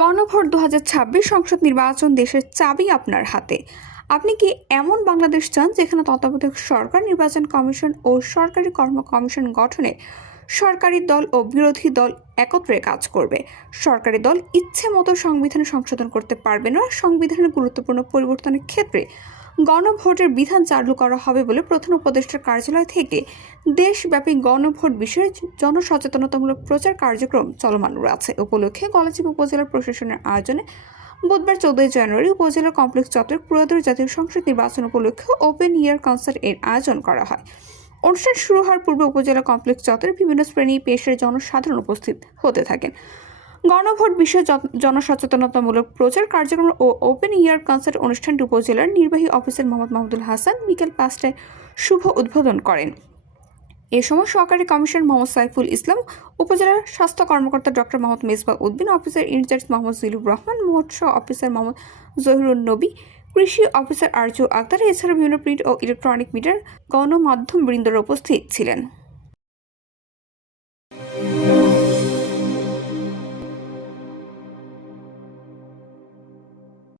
গণভোট 2026 সংসদ নির্বাচন দেশের চাবি আপনার হাতে। আপনি কি এমন বাংলাদেশ চান যেখানে তত্ত্বাবধায়ক সরকার, নির্বাচন কমিশন ও সরকারি কর্ম কমিশন গঠনে সরকারি দল ও বিরোধী দল একত্রে কাজ করবে? সরকারি দল ইচ্ছে মতো সংবিধান সংশোধন করতে পারবে না। সংবিধানের গুরুত্বপূর্ণ পরিবর্তনের ক্ষেত্রে গণভোটের বিধান চালু করা হবে বলে প্রধান উপদেষ্টার কার্যালয় থেকে দেশব্যাপী গণভোট বিষয়ে জনসচেতনতামূলক প্রচার কার্যক্রম চলমান আছে। উপলক্ষে গলাচিপা উপজেলা প্রশাসনের আয়োজনে বুধবার 14 জানুয়ারি উপজেলার কমপ্লেক্স চত্বরে ত্রয়োদশ জাতীয় সংসদ নির্বাচন উপলক্ষে ওপেন ইয়ার কনসার্ট এর আয়োজন করা হয়। অনুষ্ঠান শুরু হওয়ার পূর্বে উপজেলা কমপ্লেক্স চত্বরে বিভিন্ন শ্রেণী পেশার জনসাধারণ উপস্থিত হতে থাকেন। গণভোট বিষয়ে জনসচেতনতামূলক প্রচার কার্যক্রম ও ওপেন ইয়ার কনসার্ট অনুষ্ঠানটি উপজেলার নির্বাহী অফিসার মোহাম্মদ মাহমুদুল হাসান বিকেল 5টায় শুভ উদ্বোধন করেন। এ সময় সহকারী কমিশনার মোহাম্মদ সাইফুল ইসলাম, উপজেলার স্বাস্থ্য কর্মকর্তা doctor Mohammad Mezbah Uddin, officer in charge Mohammad Zillur Rahman, মৎস্য অফিসার মোহাম্মদ জহিরুন নবী, কৃষি অফিসার আরজু আক্তার এছাড়া বিভিন্ন প্রিন্ট ও ইলেকট্রনিক মিডিয়ার গণমাধ্যম বৃন্দরা উপস্থিত ছিলেন।